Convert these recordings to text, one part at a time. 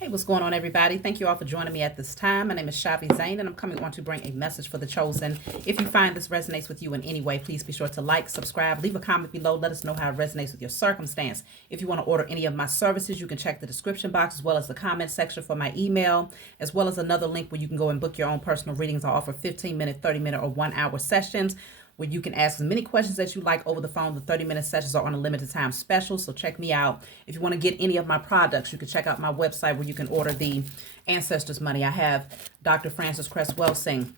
Hey, what's going on, everybody? Thank you all for joining me at this time. My name is Chhavi Zane, and I'm coming on to bring a message for the chosen. If you find this resonates with you in any way, please be sure to like, subscribe, leave a comment below. Let us know how it resonates with your circumstance. If you want to order any of my services, you can check the description box as well as the comment section for my email, as well as another link where you can go and book your own personal readings. I offer 15-minute, 30-minute, or 1-hour sessions where you can ask as many questions as you like over the phone. The 30-minute sessions are on a limited time special, so check me out. If you want to get any of my products, you can check out my website where you can order the Ancestors Money. I have Dr. Francis Cress Welsing,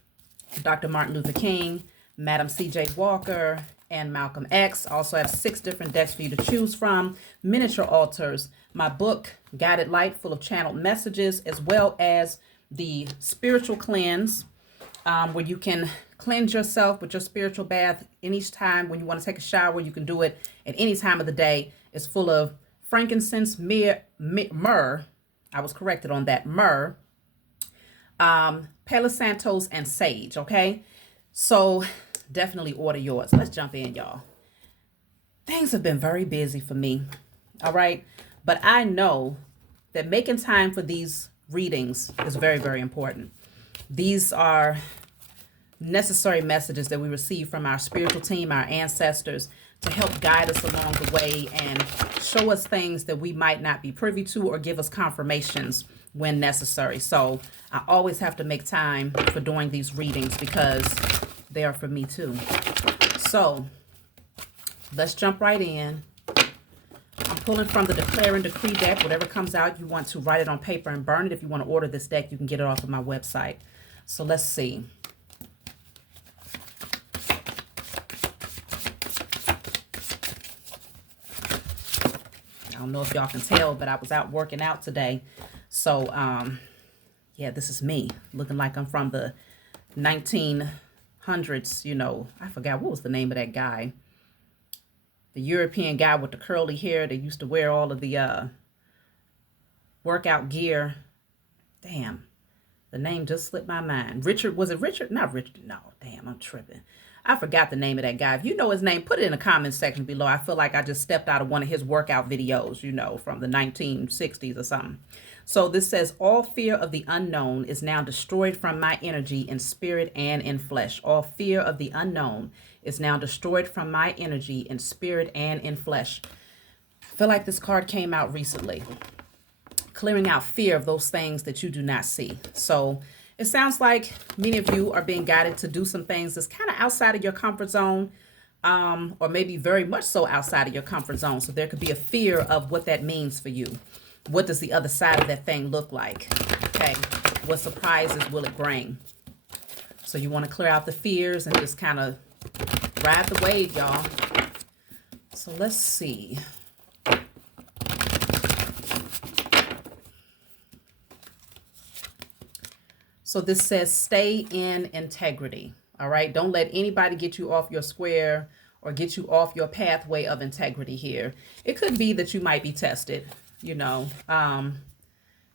Dr. Martin Luther King, Madam C.J. Walker, and Malcolm X. I also have 6 different decks for you to choose from, miniature altars, my book, Guided Light, full of channeled messages, as well as the spiritual cleanse, where you can cleanse yourself with your spiritual bath any time when you want to take a shower. You can do it at any time of the day. It's full of frankincense, myrrh. I was corrected on that. Myrrh, Palo Santos, and sage. Okay, so definitely order yours. Let's jump in, y'all. Things have been very busy for me. All right, but I know that making time for these readings is very, very important. These are necessary messages that we receive from our spiritual team, our ancestors, to help guide us along the way and show us things that we might not be privy to or give us confirmations when necessary. So I always have to make time for doing these readings because they are for me too. So let's jump right in. I'm pulling from the Declare and Decree deck. Whatever comes out, you want to write it on paper and burn it. If you want to order this deck, you can get it off of my website. So let's see. I don't know if y'all can tell, but I was out working out today. So, yeah, this is me looking like I'm from the 1900s. You know, I forgot what was the name of that guy. The European guy with the curly hair that used to wear all of the workout gear. Damn, the name just slipped my mind. Richard, was it Richard? Not Richard. No, damn, I'm tripping. I forgot the name of that guy. If you know his name, put it in the comment section below. I feel like I just stepped out of one of his workout videos, you know, from the 1960s or something. So this says, all fear of the unknown is now destroyed from my energy in spirit and in flesh. All fear of the unknown is now destroyed from my energy in spirit and in flesh. I feel like this card came out recently. Clearing out fear of those things that you do not see. So it sounds like many of you are being guided to do some things that's kind of outside of your comfort zone, or maybe very much so outside of your comfort zone. So there could be a fear of what that means for you. What does the other side of that thing look like? Okay, what surprises will it bring? So you want to clear out the fears and just kind of ride the wave, y'all. So let's see. So this says stay in integrity. All right. Don't let anybody get you off your square or get you off your pathway of integrity here. It could be that you might be tested, you know.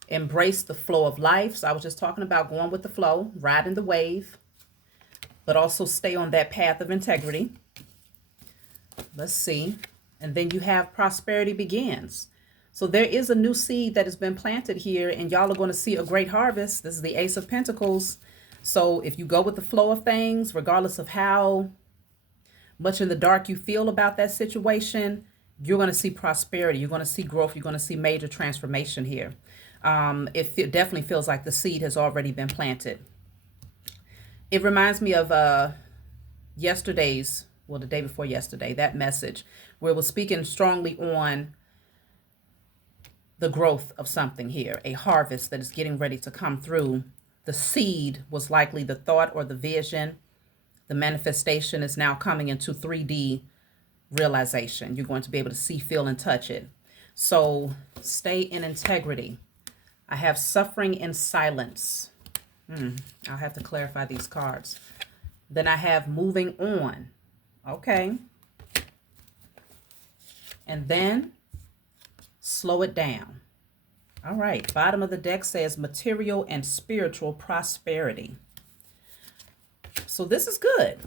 Embrace the flow of life. So I was just talking about going with the flow, riding the wave, but also stay on that path of integrity. Let's see. And then you have prosperity begins. So there is a new seed that has been planted here, and y'all are going to see a great harvest. This is the Ace of Pentacles. So if you go with the flow of things, regardless of how much in the dark you feel about that situation, you're going to see prosperity. You're going to see growth. You're going to see major transformation here. It definitely feels like the seed has already been planted. It reminds me of yesterday's, well, the day before yesterday, that message where it was speaking strongly on the growth of something here, a harvest that is getting ready to come through. The seed was likely the thought or the vision. The manifestation is now coming into 3D realization. You're going to be able to see, feel, and touch it. So stay in integrity. I have suffering in silence. I'll have to clarify these cards. Then I have moving on. Okay. And then slow it down. All right. Bottom of the deck says material and spiritual prosperity. So this is good.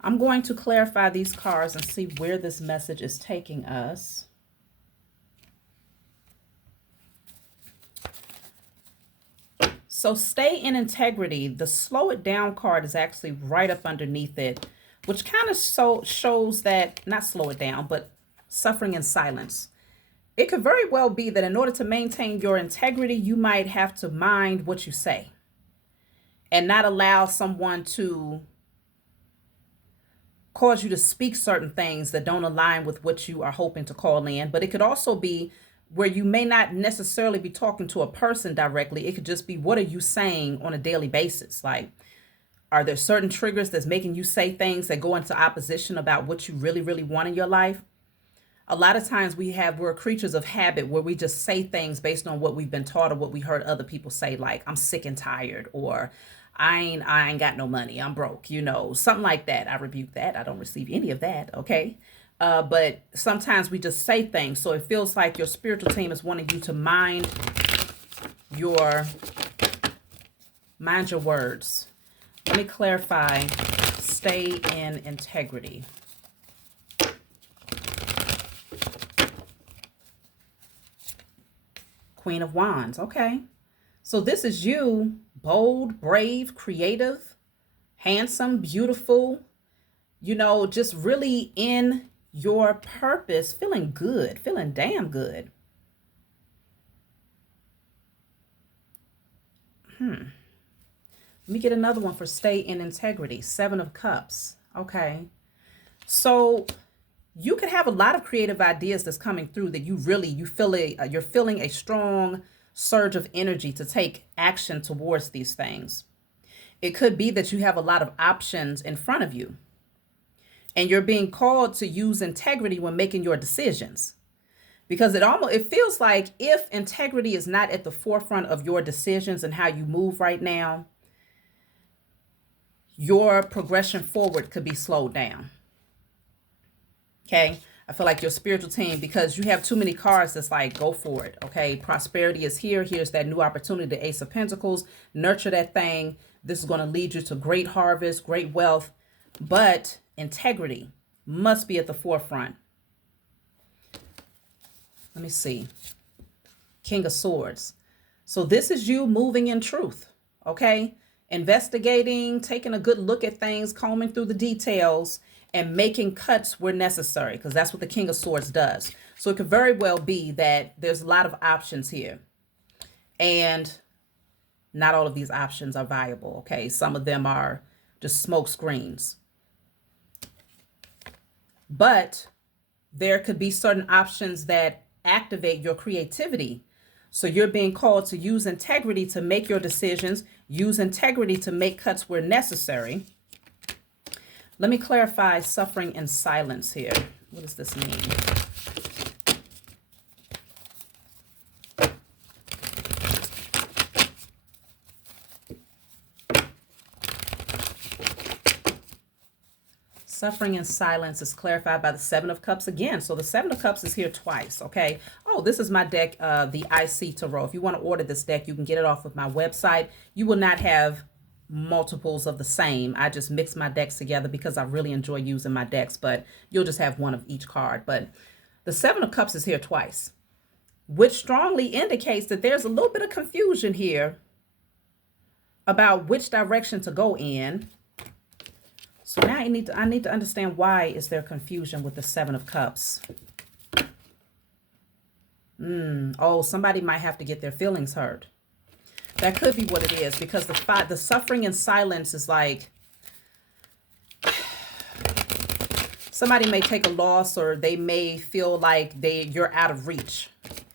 I'm going to clarify these cards and see where this message is taking us. So stay in integrity. The slow it down card is actually right up underneath it, which kind of shows that, not slow it down, but suffering in silence. It could very well be that in order to maintain your integrity, you might have to mind what you say and not allow someone to cause you to speak certain things that don't align with what you are hoping to call in. But it could also be where you may not necessarily be talking to a person directly. It could just be, what are you saying on a daily basis? Like, are there certain triggers that's making you say things that go into opposition about what you really, really want in your life? A lot of times we're creatures of habit where we just say things based on what we've been taught or what we heard other people say, like, I'm sick and tired, or I ain't got no money, I'm broke, something like that. I rebuke that. I don't receive any of that. Okay. But sometimes we just say things. So it feels like your spiritual team is wanting you to mind your words. Let me clarify. Stay in integrity. Queen of Wands. Okay. So this is you, bold, brave, creative, handsome, beautiful, just really in your purpose, feeling good, feeling damn good. Let me get another one for stay in integrity. 7 of Cups. Okay. So you could have a lot of creative ideas that's coming through that you're feeling a strong surge of energy to take action towards these things. It could be that you have a lot of options in front of you and you're being called to use integrity when making your decisions, because it feels like if integrity is not at the forefront of your decisions and how you move right now, your progression forward could be slowed down. Okay. I feel like your spiritual team, because you have too many cards that's like, go for it. Okay. Prosperity is here. Here's that new opportunity, the Ace of Pentacles. Nurture that thing. This is going to lead you to great harvest, great wealth. But integrity must be at the forefront. Let me see. King of Swords. So this is you moving in truth. Okay. Investigating, taking a good look at things, combing through the details, and making cuts where necessary, because that's what the King of Swords does. So it could very well be that there's a lot of options here. And not all of these options are viable, okay? Some of them are just smoke screens. But there could be certain options that activate your creativity. So you're being called to use integrity to make your decisions, use integrity to make cuts where necessary. Let me clarify suffering in silence here. What does this mean? Suffering in silence is clarified by the 7 of Cups again. So the 7 of Cups is here twice, okay? Oh, this is my deck, the IC Tarot. If you want to order this deck, you can get it off of my website. You will not have multiples of the same. I just mix my decks together because I really enjoy using my decks, but you'll just have one of each card. But the 7 of Cups is here twice, which strongly indicates that there's a little bit of confusion here about which direction to go in. So now I need to understand, why is there confusion with the 7 of Cups? Oh, somebody might have to get their feelings hurt. That could be what it is, because the suffering in silence is like somebody may take a loss, or they may feel like you're out of reach.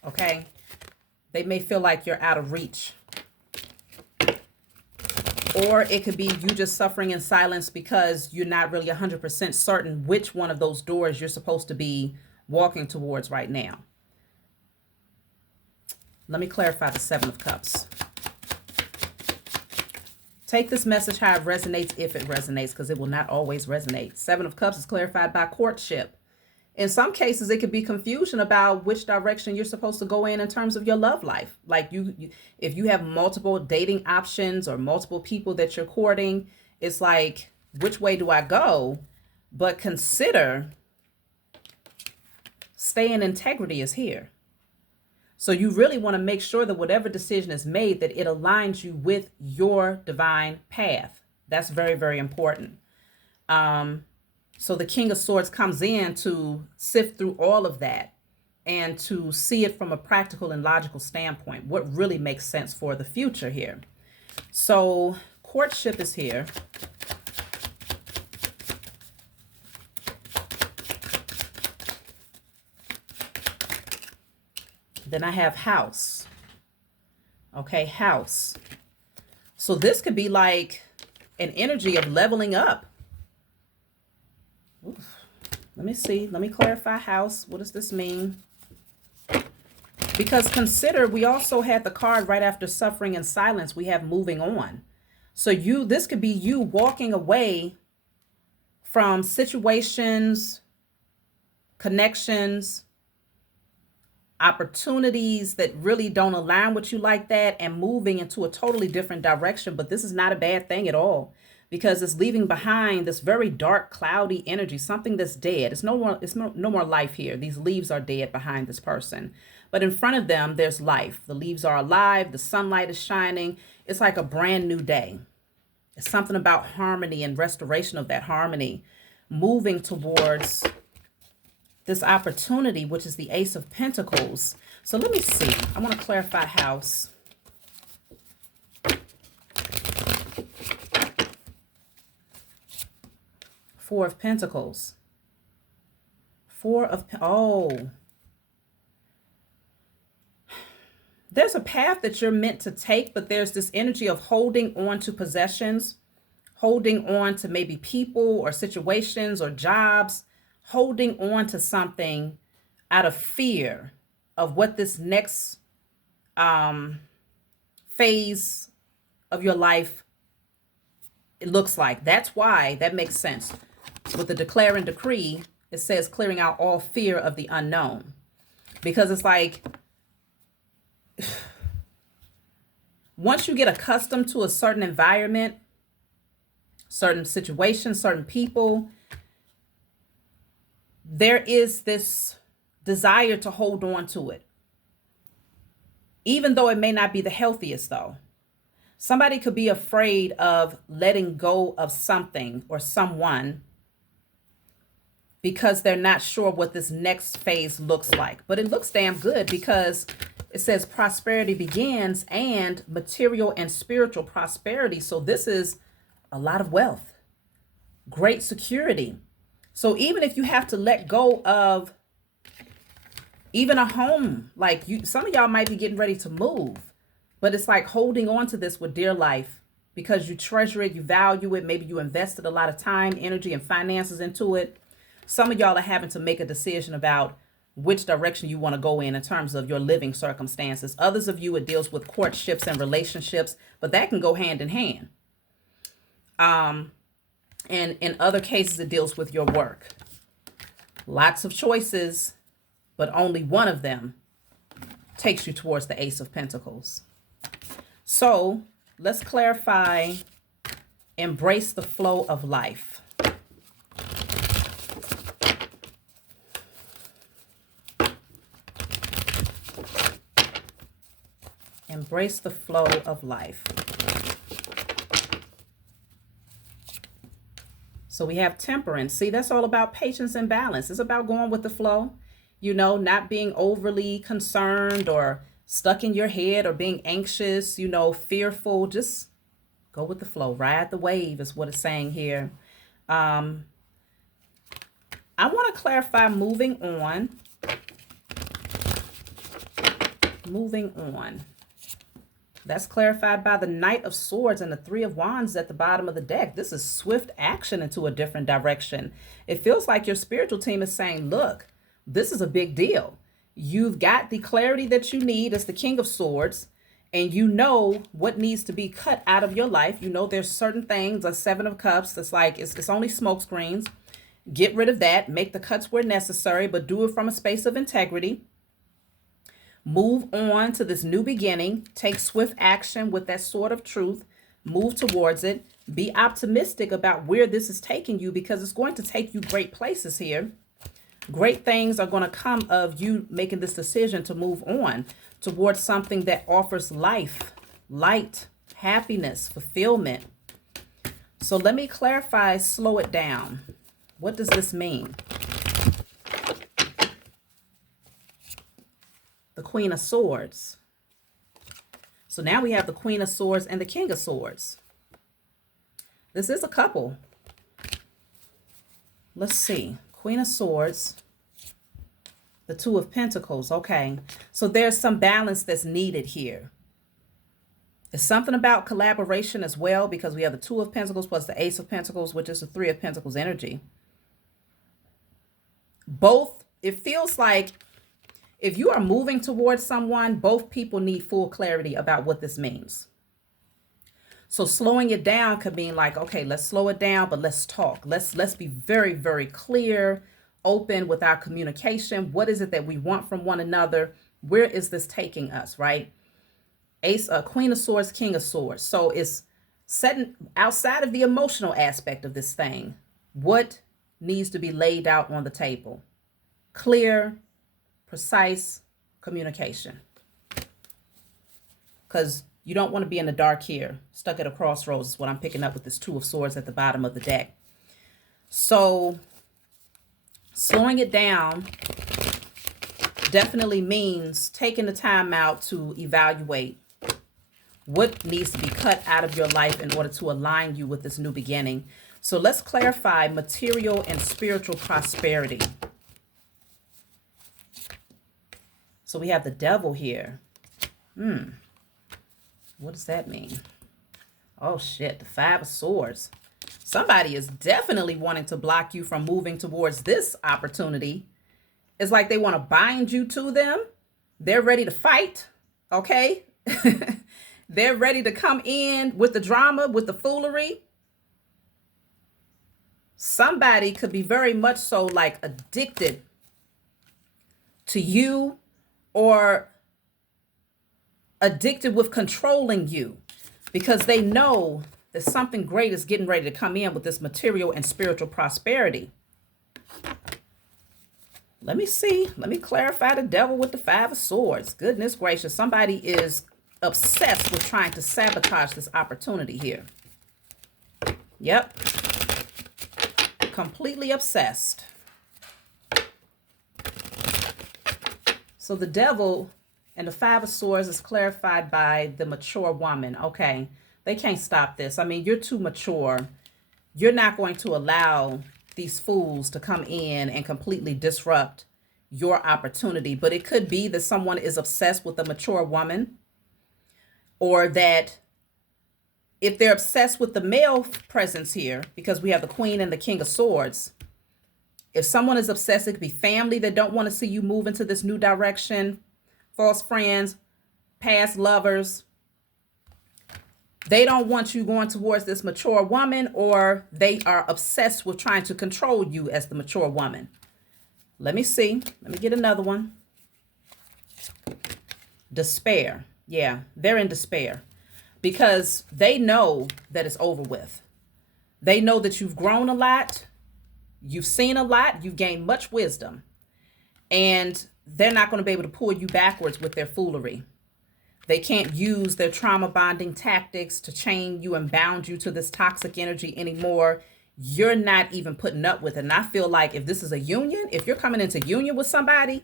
Okay? They may feel like you're out of reach. Or it could be you just suffering in silence because you're not really 100% certain which one of those doors you're supposed to be walking towards right now. Let me clarify the 7 of Cups. Take this message how it resonates, if it resonates, because it will not always resonate. 7 of Cups is clarified by courtship. In some cases, it could be confusion about which direction you're supposed to go in terms of your love life. Like if you have multiple dating options or multiple people that you're courting, it's like, which way do I go? But consider stay in integrity is here. So you really want to make sure that whatever decision is made, that it aligns you with your divine path. That's very, very important. So the King of Swords comes in to sift through all of that and to see it from a practical and logical standpoint. What really makes sense for the future here. So courtship is here. Then I have house. Okay, house. So this could be like an energy of leveling up. Oof. Let me see. Let me clarify house. What does this mean? Because consider, we also had the card right after suffering and silence. We have moving on. So this could be you walking away from situations, connections, opportunities that really don't align with you like that, and moving into a totally different direction. But this is not a bad thing at all, because it's leaving behind this very dark, cloudy energy, something that's dead. It's no more life here. These leaves are dead behind this person. But in front of them, there's life. The leaves are alive. The sunlight is shining. It's like a brand new day. It's something about harmony and restoration of that harmony, moving towards this opportunity, which is the Ace of Pentacles. So let me see. I want to clarify house. Four of Pentacles. There's a path that you're meant to take, but there's this energy of holding on to possessions, holding on to maybe people or situations or jobs, holding on to something out of fear of what this next phase of your life it looks like. That's why that makes sense. With the declare and decree, it says clearing out all fear of the unknown. Because it's like, once you get accustomed to a certain environment, certain situations, certain people, there is this desire to hold on to it. Even though it may not be the healthiest though. Somebody could be afraid of letting go of something or someone because they're not sure what this next phase looks like. But it looks damn good, because it says prosperity begins, and material and spiritual prosperity. So this is a lot of wealth, great security. So even if you have to let go of even a home, like some of y'all might be getting ready to move, but it's like holding on to this with dear life because you treasure it, you value it. Maybe you invested a lot of time, energy, and finances into it. Some of y'all are having to make a decision about which direction you want to go in terms of your living circumstances. Others of you, it deals with courtships and relationships, but that can go hand in hand. And in other cases, it deals with your work. Lots of choices, but only one of them takes you towards the Ace of Pentacles. So let's clarify, embrace the flow of life. Embrace the flow of life. So we have temperance. See, that's all about patience and balance. It's about going with the flow, you know, not being overly concerned or stuck in your head or being anxious, you know, fearful. Just go with the flow. Ride the wave is what it's saying here. I want to clarify moving on. Moving on. That's clarified by the Knight of Swords and the Three of Wands at the bottom of the deck. This is swift action into a different direction. It feels like your spiritual team is saying, look, this is a big deal. You've got the clarity that you need as the King of Swords, and you know what needs to be cut out of your life. You know there's certain things, a Seven of Cups, that's like, it's only smoke screens. Get rid of that. Make the cuts where necessary, but do it from a space of integrity. Move on to this new beginning. Take swift action with that sword of truth. Move towards it. Be optimistic about where this is taking you, because it's going to take you great places here. Great things are going to come of you making this decision to move on towards something that offers life, light, happiness, fulfillment. So let me clarify, slow it down. What does this mean? The Queen of Swords. So now we have the Queen of Swords and the King of Swords. This is a couple. Let's see. Queen of Swords. The Two of Pentacles. Okay. So there's some balance that's needed here. It's something about collaboration as well, because we have the Two of Pentacles plus the Ace of Pentacles, which is the Three of Pentacles energy. Both, it feels like if you are moving towards someone, both people need full clarity about what this means. So slowing it down could mean like, okay, let's slow it down, but let's talk. Let's be very, very clear, open with our communication. What is it that we want from one another? Where is this taking us, right? Queen of Swords, King of Swords. So it's setting outside of the emotional aspect of this thing. What needs to be laid out on the table? Clear, precise communication. Because you don't want to be in the dark here, stuck at a crossroads is what I'm picking up with this Two of Swords at the bottom of the deck. So slowing it down definitely means taking the time out to evaluate what needs to be cut out of your life in order to align you with this new beginning. So let's clarify material and spiritual prosperity. So we have the Devil here. What does that mean? Oh shit, the Five of Swords. Somebody is definitely wanting to block you from moving towards this opportunity. It's like they want to bind you to them. They're ready to fight, okay? They're ready to come in with the drama, with the foolery. Somebody could be very much so like addicted to you, or addicted with controlling you, because they know that something great is getting ready to come in with this material and spiritual prosperity. Let me see. Let me clarify the Devil with the Five of Swords. Goodness gracious. Somebody is obsessed with trying to sabotage this opportunity here. Yep. Completely obsessed. So the Devil and the Five of Swords is clarified by the mature woman. Okay, they can't stop this. I mean, you're too mature. You're not going to allow these fools to come in and completely disrupt your opportunity. But it could be that someone is obsessed with a mature woman, or that if they're obsessed with the male presence here, because we have the Queen and the King of Swords, if someone is obsessed, it could be family that don't want to see you move into this new direction. False friends, past lovers. They don't want you going towards this mature woman, or they are obsessed with trying to control you as the mature woman. Let me see. Let me get another one. Despair. Yeah, they're in despair because they know that it's over with. They know that you've grown a lot. You've seen a lot. You've gained much wisdom. And they're not going to be able to pull you backwards with their foolery. They can't use their trauma bonding tactics to chain you and bound you to this toxic energy anymore. You're not even putting up with it. And I feel like if this is a union, if you're coming into union with somebody,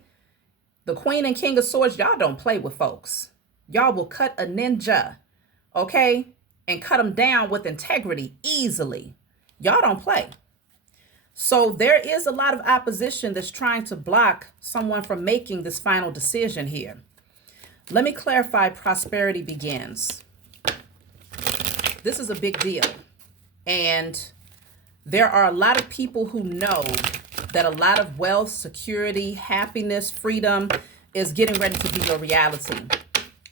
the Queen and King of Swords, y'all don't play with folks. Y'all will cut a ninja, okay? And cut them down with integrity easily. Y'all don't play. So there is a lot of opposition that's trying to block someone from making this final decision here. Let me clarify, prosperity begins. This is a big deal. And there are a lot of people who know that a lot of wealth, security, happiness, freedom is getting ready to be your reality.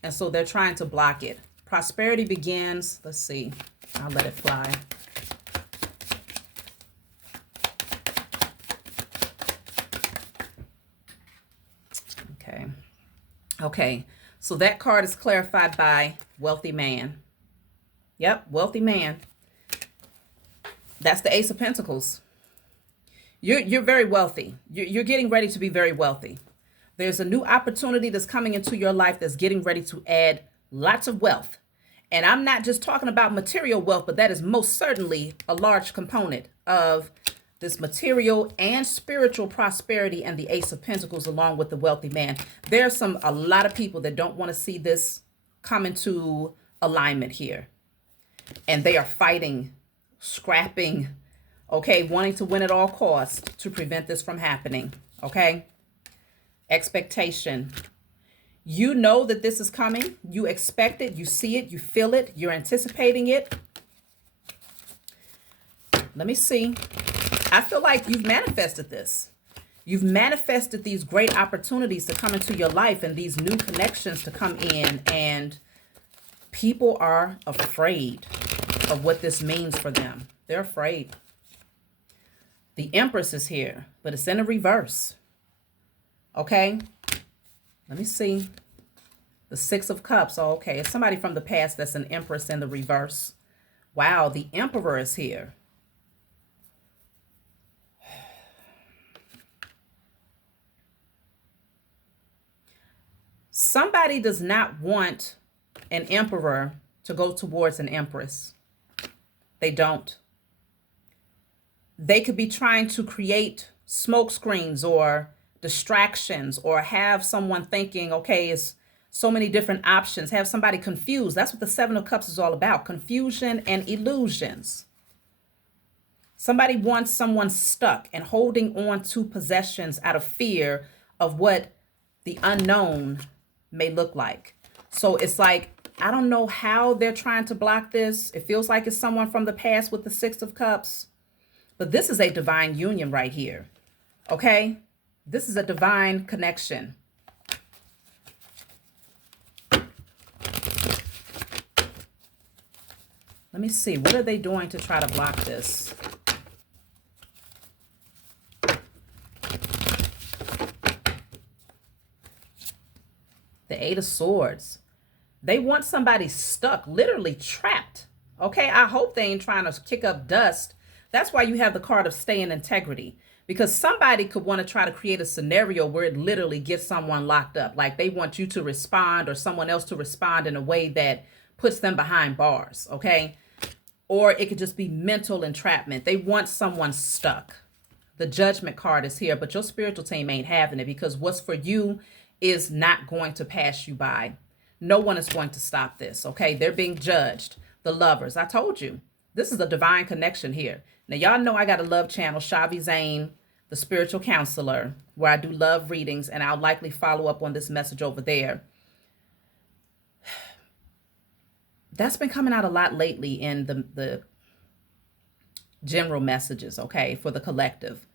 And so they're trying to block it. Prosperity begins. Let's see. I'll let it fly. Okay, so that card is clarified by wealthy man. Yep, wealthy man. That's the Ace of Pentacles. You're very wealthy. You're getting ready to be very wealthy. There's a new opportunity that's coming into your life that's getting ready to add lots of wealth. And I'm not just talking about material wealth, but that is most certainly a large component of this material and spiritual prosperity and the Ace of Pentacles along with the wealthy man. There's a lot of people that don't want to see this come into alignment here. And they are fighting, scrapping, okay, wanting to win at all costs to prevent this from happening, okay? Expectation. You know that this is coming. You expect it. You see it. You feel it. You're anticipating it. Let me see. I feel like you've manifested this. You've manifested these great opportunities to come into your life and these new connections to come in. And people are afraid of what this means for them. They're afraid. The Empress is here, but it's in a reverse. Okay? Let me see. The Six of Cups. Oh, okay. It's somebody from the past that's an Empress in the reverse. Wow, the Emperor is here. Somebody does not want an emperor to go towards an empress. They don't. They could be trying to create smoke screens or distractions or have someone thinking, okay, it's so many different options, have somebody confused. That's what the Seven of Cups is all about, confusion and illusions. Somebody wants someone stuck and holding on to possessions out of fear of what the unknown may look like. So it's like, I don't know how they're trying to block this. It feels like it's someone from the past with the Six of Cups. But this is a divine union right here. Okay? This is a divine connection. Let me see. What are they doing to try to block this? The Eight of Swords. They want somebody stuck, literally trapped. Okay? I hope they ain't trying to kick up dust. That's why you have the card of stay in integrity. Because somebody could want to try to create a scenario where it literally gets someone locked up. Like they want you to respond or someone else to respond in a way that puts them behind bars. Okay? Or it could just be mental entrapment. They want someone stuck. The Judgment card is here, but your spiritual team ain't having it because what's for you is not going to pass you by. No one is going to stop this. Okay? They're being judged. The Lovers. I told you. This is a divine connection here. Now, y'all know I got a love channel, Chhavi Zane, the spiritual counselor, where I do love readings, and I'll likely follow up on this message over there. That's been coming out a lot lately in the general messages, okay, for the collective.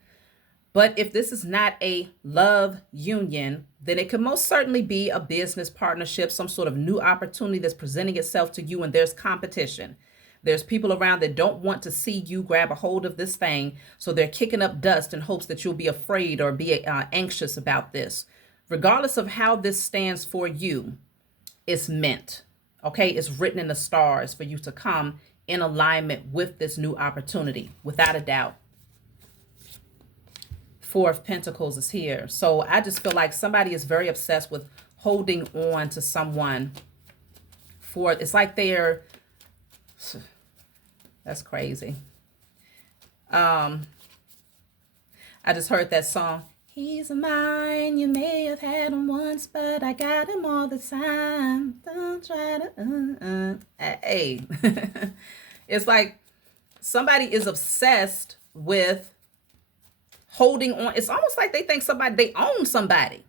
But if this is not a love union, then it could most certainly be a business partnership, some sort of new opportunity that's presenting itself to you, and there's competition. There's people around that don't want to see you grab a hold of this thing, so they're kicking up dust in hopes that you'll be afraid or be anxious about this. Regardless of how this stands for you, it's meant, okay? It's written in the stars for you to come in alignment with this new opportunity, without a doubt. Four of Pentacles is here. So I just feel like somebody is very obsessed with holding on to someone for, it's like they're, that's crazy. I just heard that song. He's mine. You may have had him once, but I got him all the time. Don't try to. Hey, it's like somebody is obsessed with holding on. It's almost like they think they own somebody.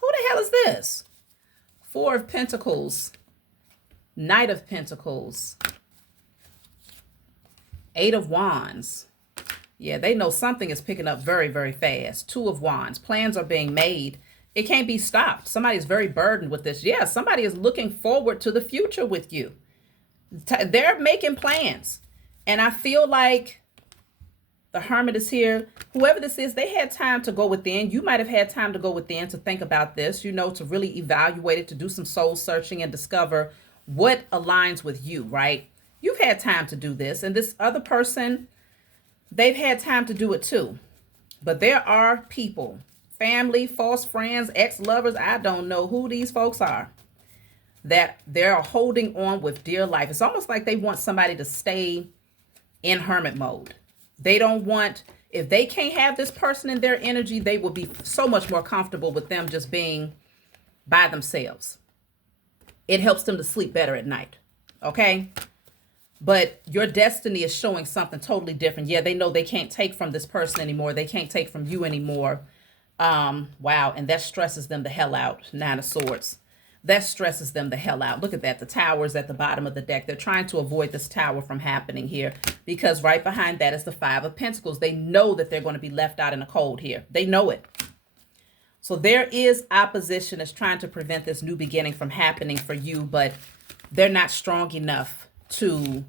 Who the hell is this? Four of Pentacles, Knight of Pentacles, Eight of Wands. Yeah, they know something is picking up very, very fast. Two of Wands. Plans are being made. It can't be stopped. Somebody's very burdened with this. Yeah, somebody is looking forward to the future with you. They're making plans. And I feel like the Hermit is here. Whoever this is, they had time to go within. You might have had time to go within to think about this, you know, to really evaluate it, to do some soul searching and discover what aligns with you, right? You've had time to do this. And this other person, they've had time to do it too. But there are people, family, false friends, ex-lovers, I don't know who these folks are, that they're holding on with dear life. It's almost like they want somebody to stay in hermit mode. They don't want, if they can't have this person in their energy, they will be so much more comfortable with them just being by themselves. It helps them to sleep better at night. Okay? But your destiny is showing something totally different. Yeah, they know they can't take from this person anymore. They can't take from you anymore. Wow. And that stresses them the hell out. Nine of Swords. That stresses them the hell out. Look at that. The tower's at the bottom of the deck. They're trying to avoid this tower from happening here because right behind that is the Five of Pentacles. They know that they're going to be left out in the cold here. They know it. So there is opposition that's trying to prevent this new beginning from happening for you, but they're not strong enough to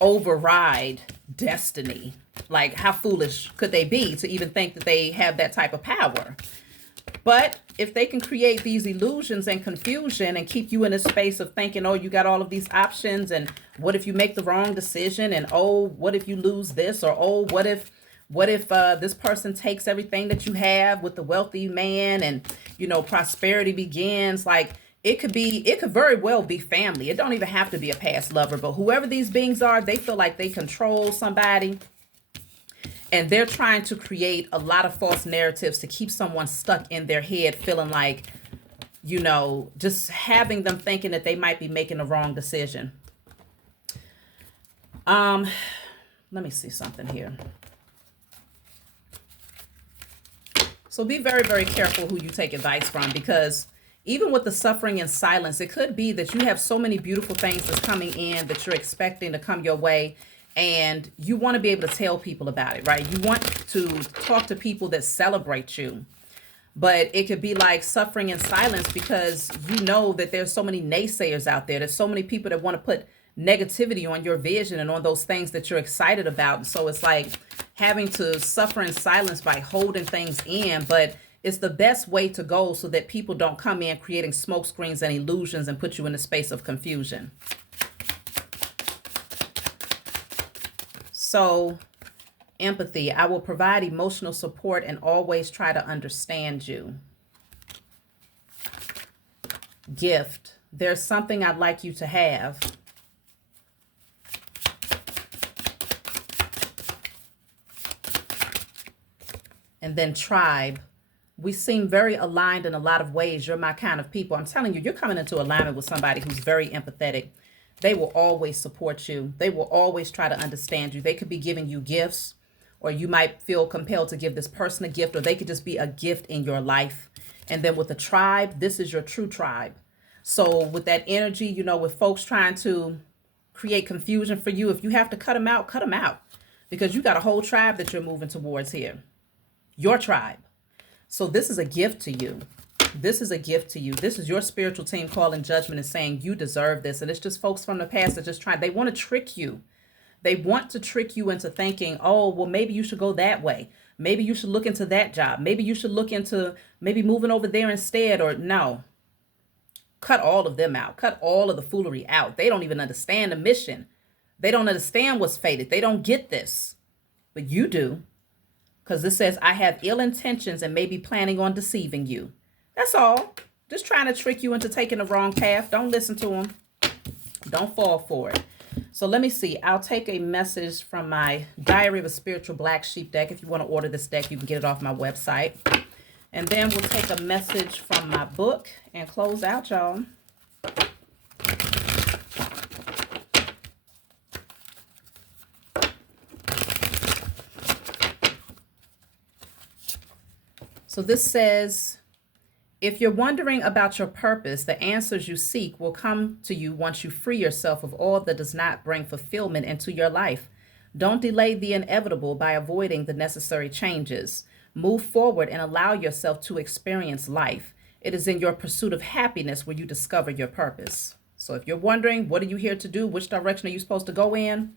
override destiny. Like, how foolish could they be to even think that they have that type of power? But if they can create these illusions and confusion and keep you in a space of thinking, oh, you got all of these options, and what if you make the wrong decision, and oh, what if you lose this, or oh, what if this person takes everything that you have with the wealthy man, and you know, prosperity begins. Like, it could very well be family. It don't even have to be a past lover, but whoever these beings are, they feel like they control somebody. And they're trying to create a lot of false narratives to keep someone stuck in their head, feeling like, you know, just having them thinking that they might be making the wrong decision. Let me see something here. So be very, very careful who you take advice from, because even with the suffering and silence, it could be that you have so many beautiful things that's coming in that you're expecting to come your way. And you want to be able to tell people about it, right? You want to talk to people that celebrate you. But it could be like suffering in silence because you know that there's so many naysayers out there. There's so many people that want to put negativity on your vision and on those things that you're excited about. And so it's like having to suffer in silence by holding things in. But it's the best way to go so that people don't come in creating smoke screens and illusions and put you in a space of confusion. So, empathy. I will provide emotional support and always try to understand you. Gift. There's something I'd like you to have. And then tribe. We seem very aligned in a lot of ways. You're my kind of people. I'm telling you, you're coming into alignment with somebody who's very empathetic. They will always support you. They will always try to understand you. They could be giving you gifts, or you might feel compelled to give this person a gift, or they could just be a gift in your life. And then with the tribe, this is your true tribe. So with that energy, you know, with folks trying to create confusion for you, if you have to cut them out, because you got a whole tribe that you're moving towards here. Your tribe. So this is a gift to you. This is a gift to you. This is your spiritual team calling judgment and saying you deserve this. And it's just folks from the past that just they want to trick you. They want to trick you into thinking, oh, well, maybe you should go that way. Maybe you should look into that job. Maybe you should look into maybe moving over there instead. Or no, cut all of them out. Cut all of the foolery out. They don't even understand the mission. They don't understand what's fated. They don't get this. But you do. Because this says, I have ill intentions and may be planning on deceiving you. That's all. Just trying to trick you into taking the wrong path. Don't listen to them. Don't fall for it. So let me see. I'll take a message from my Diary of a Spiritual Black Sheep deck. If you want to order this deck, you can get it off my website. And then we'll take a message from my book and close out, y'all. So this says, if you're wondering about your purpose, the answers you seek will come to you once you free yourself of all that does not bring fulfillment into your life. Don't delay the inevitable by avoiding the necessary changes. Move forward and allow yourself to experience life. It is in your pursuit of happiness where you discover your purpose. So if you're wondering, what are you here to do? Which direction are you supposed to go in?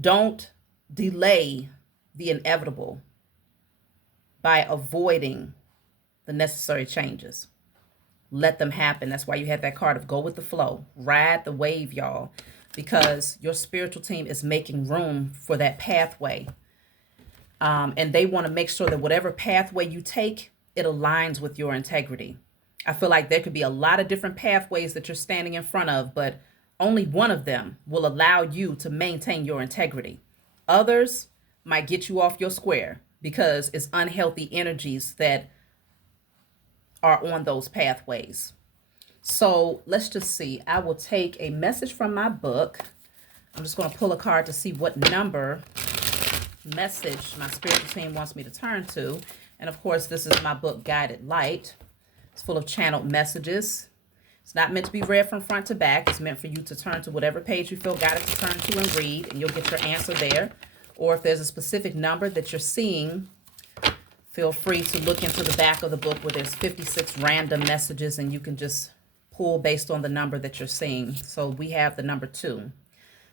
Don't delay the inevitable by avoiding the necessary changes. Let them happen. That's why you had that card of go with the flow. Ride the wave, y'all, because your spiritual team is making room for that pathway. And they want to make sure that whatever pathway you take, it aligns with your integrity. I feel like there could be a lot of different pathways that you're standing in front of, but only one of them will allow you to maintain your integrity. Others might get you off your square because it's unhealthy energies that are on those pathways. So let's just see. I will take a message from my book. I'm just going to pull a card to see what number message my spiritual team wants me to turn to. And of course, this is my book, Guided Light. It's full of channeled messages. It's not meant to be read from front to back. It's meant for you to turn to whatever page you feel guided to turn to and read, and you'll get your answer there. Or if there's a specific number that you're seeing, feel free to look into the back of the book where there's 56 random messages, and you can just pull based on the number that you're seeing. So we have the number 2.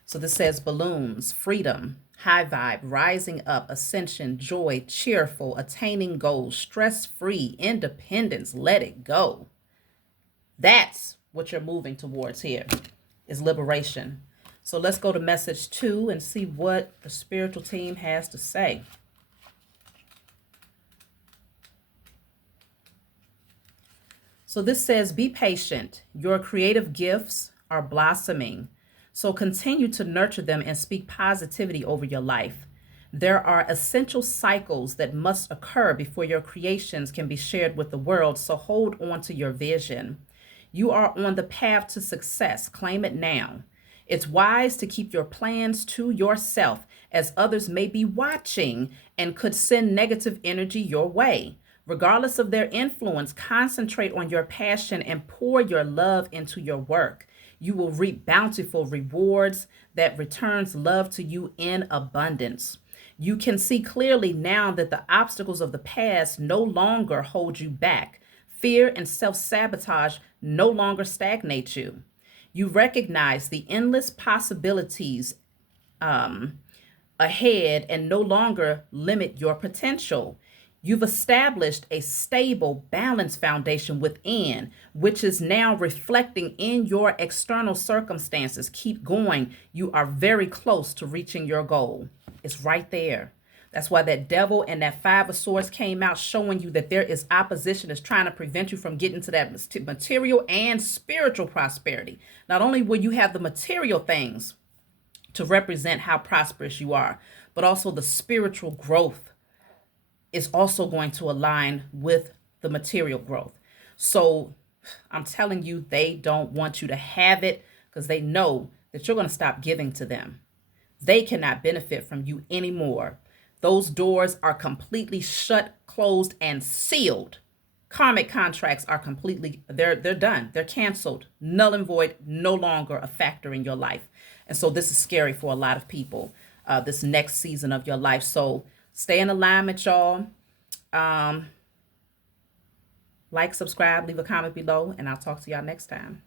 So this says balloons, freedom, high vibe, rising up, ascension, joy, cheerful, attaining goals, stress-free, independence, let it go. That's what you're moving towards here, is liberation. So let's go to message 2 and see what the spiritual team has to say. So this says, be patient. Your creative gifts are blossoming. So continue to nurture them and speak positivity over your life. There are essential cycles that must occur before your creations can be shared with the world. So hold on to your vision. You are on the path to success. Claim it now. It's wise to keep your plans to yourself, as others may be watching and could send negative energy your way. Regardless of their influence, concentrate on your passion and pour your love into your work. You will reap bountiful rewards that returns love to you in abundance. You can see clearly now that the obstacles of the past no longer hold you back. Fear and self-sabotage no longer stagnate you. You recognize the endless possibilities ahead and no longer limit your potential. You've established a stable, balanced foundation within, which is now reflecting in your external circumstances. Keep going. You are very close to reaching your goal. It's right there. That's why that devil and that 5 of swords came out, showing you that there is opposition that's trying to prevent you from getting to that material and spiritual prosperity. Not only will you have the material things to represent how prosperous you are, but also the spiritual growth is also going to align with the material growth. So I'm telling you, they don't want you to have it because they know that you're going to stop giving to them. They cannot benefit from you anymore. Those doors are completely shut, closed, and sealed. Karmic contracts are completely, they're done. They're canceled, null and void, no longer a factor in your life. And so this is scary for a lot of people, this next season of your life. So stay in alignment, y'all. Like, subscribe, leave a comment below, and I'll talk to y'all next time.